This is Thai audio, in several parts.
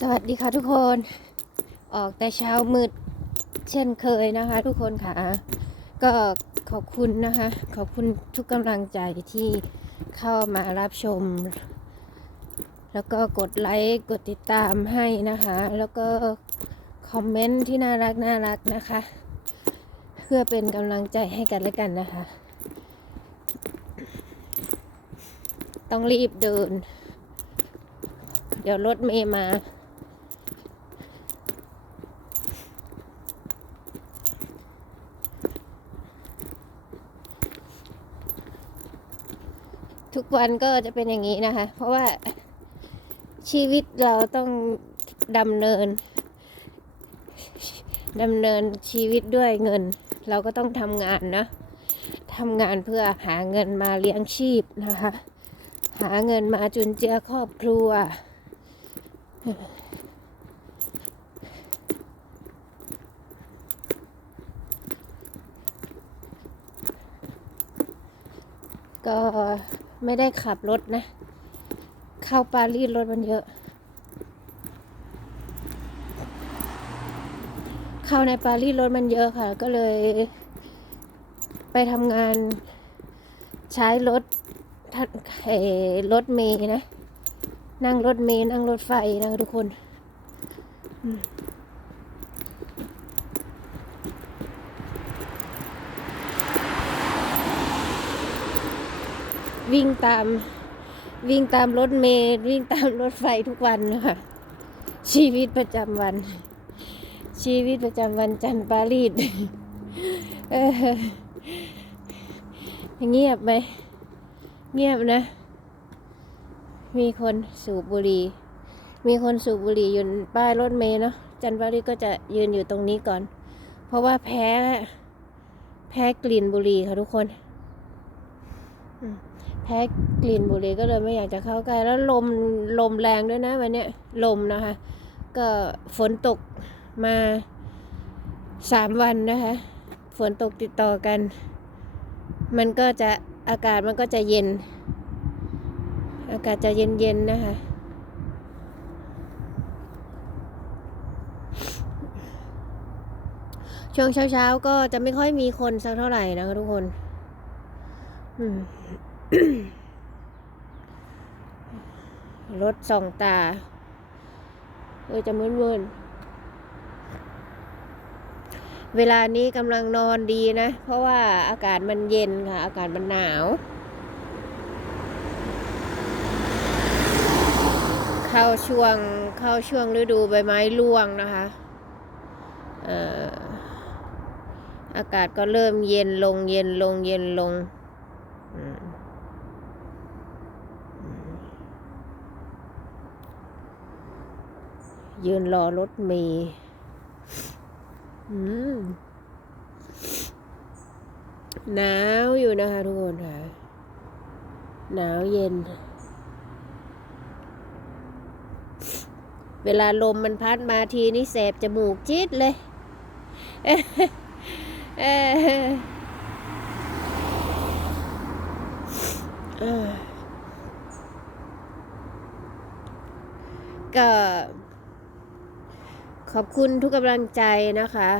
สวัสดีค่ะทุกคน ออกแต่เช้ามืดเช่นเคยนะคะ ทุกคนค่ะ ก็ขอบคุณนะคะ ขอบคุณทุกกำลังใจที่เข้ามารับชม แล้วก็กดไลค์กดติดตามให้นะคะ แล้วก็คอมเมนต์ที่น่ารักน่ารักนะคะ เพื่อเป็นกำลังใจให้กันและกันนะคะ ต้องรีบเดินเดี๋ยวรถเมย์มา ทุกวันก็จะเป็นอย่างนี้นะคะ เพราะว่าชีวิตเราต้องดำเนินดำเนินชีวิตด้วยเงิน เราก็ต้องทำงานนะทำงานเพื่อหาเงินมาเลี้ยงชีพนะคะ หาเงินมาจุนเจือครอบครัว ก็ ไม่ได้ขับรถนะ เข้าปารีสรถมันเยอะ เข้าในปารีสรถมันเยอะค่ะ ก็เลย ไปทำงานใช้รถทัดเอ่อรถเมย์นะ นั่งรถเมย์นั่งรถไฟนะคะทุกคน อืม วิ่งตามวิ่งตามรถเมย์วิ่งตามรถไฟทุกวันนะคะชีวิตประจำวัน ชีวิตประจำวันจันปารีสเงียบไหม เงียบนะ มีคนสูบบุหรี่มีคนสูบบุหรี่อยู่ป้ายรถเมล์เนาะจันปารีสก็จะยืนอยู่ตรงนี้ก่อน เพราะว่าแพ้ แพ้กลิ่นบุหรี่ค่ะทุกคน แพ้กลิ่นบุหรี่ก็เลยไม่อยากจะเข้าใกล้แล้วลมลมแรงด้วยนะวันนี้ลมนะคะ ก็ฝนตกมาสามวันนะคะ ฝนตกติดต่อกัน มันก็จะอากาศมันก็จะเย็น อากาศจะเย็นๆนะคะ ช่วงเช้าๆก็จะไม่ค่อยมีคนสักเท่าไหร่นะคะทุกคน รถส่องตา เออจะมึนๆเวลานี้กำลังนอนดีนะ เพราะว่าอากาศมันเย็นค่ะ อากาศมันหนาว เข้าช่วงเข้าช่วงฤดูใบไม้ร่วงนะคะเอ่ออากาศก็เริ่มเย็นลงเย็นลงเย็นลง ยืนรอรถเมย์อืมหนาวอยู่นะคะทุกคนค่ะ หนาวเย็น เวลาลมมันพัดมาทีนี่แสบจมูกจี๊ดเลย เออเออ ก็ ขอบคุณทุกกำลังใจนะคะ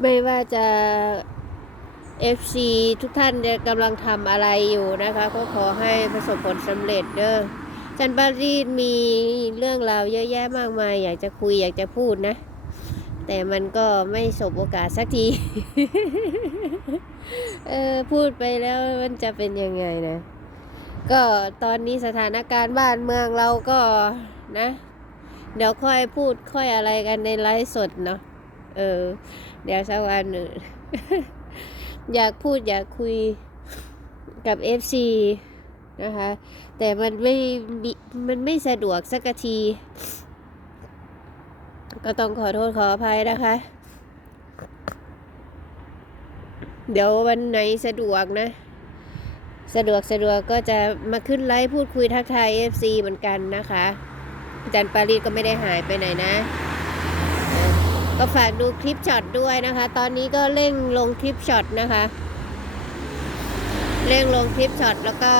ไม่ว่าจะ FC ทุกท่านกำลังทำอะไรอยู่นะคะ ก็ขอให้ประสบผลสำเร็จเด้อจันบารีดมีเรื่องราวเยอะแยะมากมาย อยากจะคุยอยากจะพูดนะ แต่มันก็ไม่สบโอกาสสักที เออพูดไปแล้วมันจะเป็นยังไงนะ ก็ตอนนี้สถานการณ์บ้านเมืองเราก็นะ เดี๋ยวค่อยพูดค่อยอะไรกันในไลฟ์สดเนาะ เออ เดี๋ยวสักวันหนึ่งอยากพูดอยากคุยกับ FC นะคะ แต่มันไม่มีมันไม่สะดวกสักที ก็ต้องขอโทษขออภัยนะคะ เดี๋ยววันไหนสะดวกนะ สะดวกสะดวกก็จะมาขึ้นไลฟ์พูดคุยทักทาย FC เหมือนกันนะคะอาจารย์ปารีสก็ไม่ได้หายไปไหนนะ ก็ฝากดูคลิปช็อตด้วยนะคะ ตอนนี้ก็เร่งลงคลิปช็อตนะคะ เร่งลงคลิปช็อตแล้วก็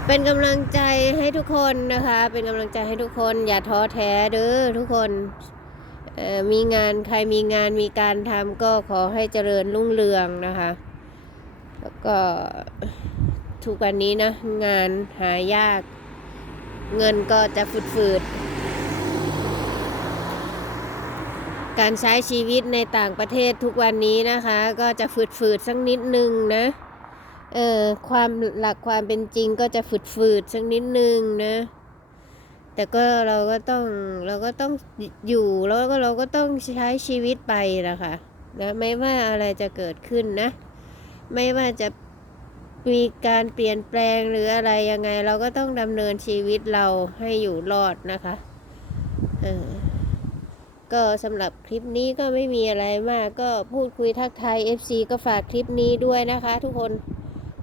ไป เป็นกำลังใจให้ทุกคนนะคะ เป็นกำลังใจให้ทุกคน อย่าท้อแท้เด้อทุกคนมีงานใครมีงานมีการทำก็ขอให้เจริญรุ่งเรืองนะคะ แล้วก็ทุกวันนี้นะ งานหายาก เงินก็จะฝืดๆการใช้ชีวิตในต่างประเทศทุกวันนี้นะคะ ก็จะฝืดๆสักนิดนึงนะ เออความหลักความเป็นจริงก็จะฝืดๆสักนิดนึงนะ แต่ก็เราก็ต้องเราก็ต้องอยู่แล้วก็เราก็ต้องใช้ชีวิตไปนะคะนะไม่ว่าอะไรจะเกิดขึ้นนะ ไม่ว่าจะมีการเปลี่ยนแปลงหรืออะไรยังไง เราก็ต้องดำเนินชีวิตเราให้อยู่รอดนะคะเออก็สำหรับคลิปนี้ก็ไม่มีอะไรมากก็พูดคุยทักทาย FC ก็ฝากคลิปนี้ด้วยนะคะทุกคน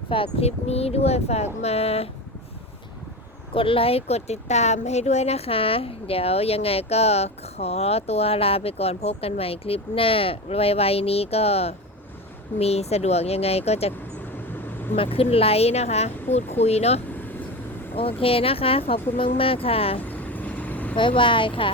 ฝากคลิปนี้ด้วยฝากมา กดไลค์กดติดตามให้ด้วยนะคะ เดี๋ยวยังไงก็ขอตัวลาไปก่อนพบกันใหม่คลิปหน้าไวๆนี้ก็มีสะดวกยังไงก็จะมาขึ้นไลค์นะคะ พูดคุยเนาะโอเคนะคะ ขอบคุณมาก ๆ ค่ะ บ๊ายบายค่ะ